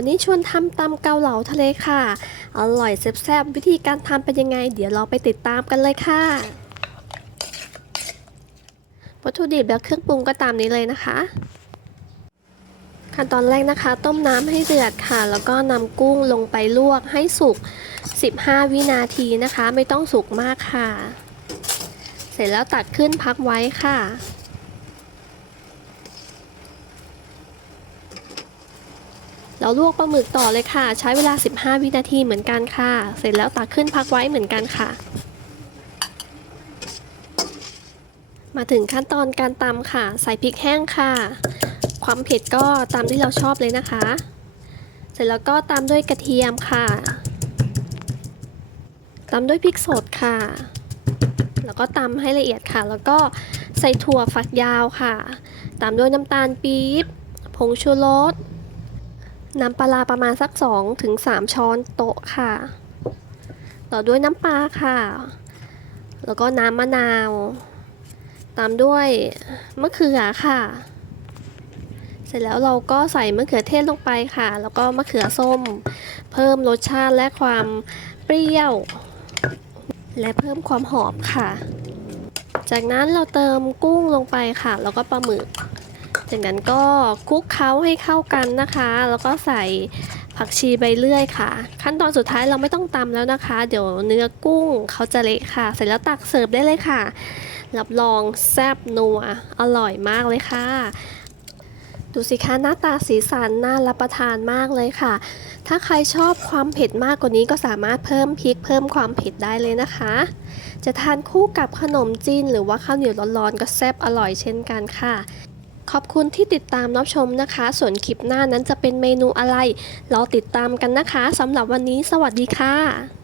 วันนี้ชวนทำตำเกาเหลาทะเลค่ะ อร่อยแซ่บๆวิธีการทำเป็นยังไง เดี๋ยวเราไปติดตามกันเลยค่ะ วัตถุดิบและเครื่องปรุงก็ตามนี้เลยนะคะ ขั้นตอนแรกนะคะ ต้มน้ำให้เดือดค่ะ แล้วก็นำกุ้งลงไปลวกให้สุก 15 วินาทีนะคะ ไม่ต้องสุกมากค่ะ เสร็จแล้วตักขึ้นพักไว้ค่ะ เราลวกปลาหมึกต่อเลยค่ะ ใช้เวลา 15 วินาทีเหมือนกันค่ะ เสร็จแล้วตักขึ้นพักไว้เหมือนกันค่ะ มาถึงขั้นตอนการตำค่ะ ใส่พริกแห้งค่ะ ความเผ็ดก็ตามที่เราชอบเลยนะคะ เสร็จแล้วก็ตามด้วยกระเทียมค่ะตามด้วยพริกสดค่ะ แล้วก็ตำให้ละเอียดค่ะ แล้วก็ใส่ถั่วฝักยาวค่ะ ตามด้วยน้ำตาลปี๊บ ผงชูรส น้ำปลาประมาณสัก2ถึง3ช้อนโต๊ะค่ะ ต่อด้วยน้ำปลาค่ะ แล้วก็น้ำมะนาว ตามด้วยมะเขือค่ะ เสร็จแล้วเราก็ใส่มะเขือเทศลงไปค่ะ แล้วก็มะเขือส้ม เพิ่มรสชาติและความเปรี้ยว และเพิ่มความหอมค่ะ จากนั้นเราเติมกุ้งลงไปค่ะ แล้วก็ปลาหมึก จากนั้นก็คลุกเคล้าให้เข้ากันนะคะ แล้วก็ใส่ผักชีใบเลื่อยค่ะ ขั้นตอนสุดท้ายเราไม่ต้องตำแล้วนะคะ เดี๋ยวเนื้อกุ้งเขาจะเละค่ะ เสร็จแล้วตักเสิร์ฟได้เลยค่ะ รับรองแซ่บนัวอร่อยมากเลยค่ะ ดูสิคะหน้าตาสีสันน่ารับประทานมากเลยค่ะ ถ้าใครชอบความเผ็ดมากกว่านี้ก็สามารถเพิ่มพริกเพิ่มความเผ็ดได้เลยนะคะ จะทานคู่กับขนมจีนหรือว่าข้าวเหนียวร้อนๆก็แซ่บอร่อยเช่นกันค่ะ ขอบคุณที่ติดตามรับชมนะคะ ส่วนคลิปหน้านั้นจะเป็นเมนูอะไรรอติดตามกันนะคะสำหรับวันนี้สวัสดีค่ะ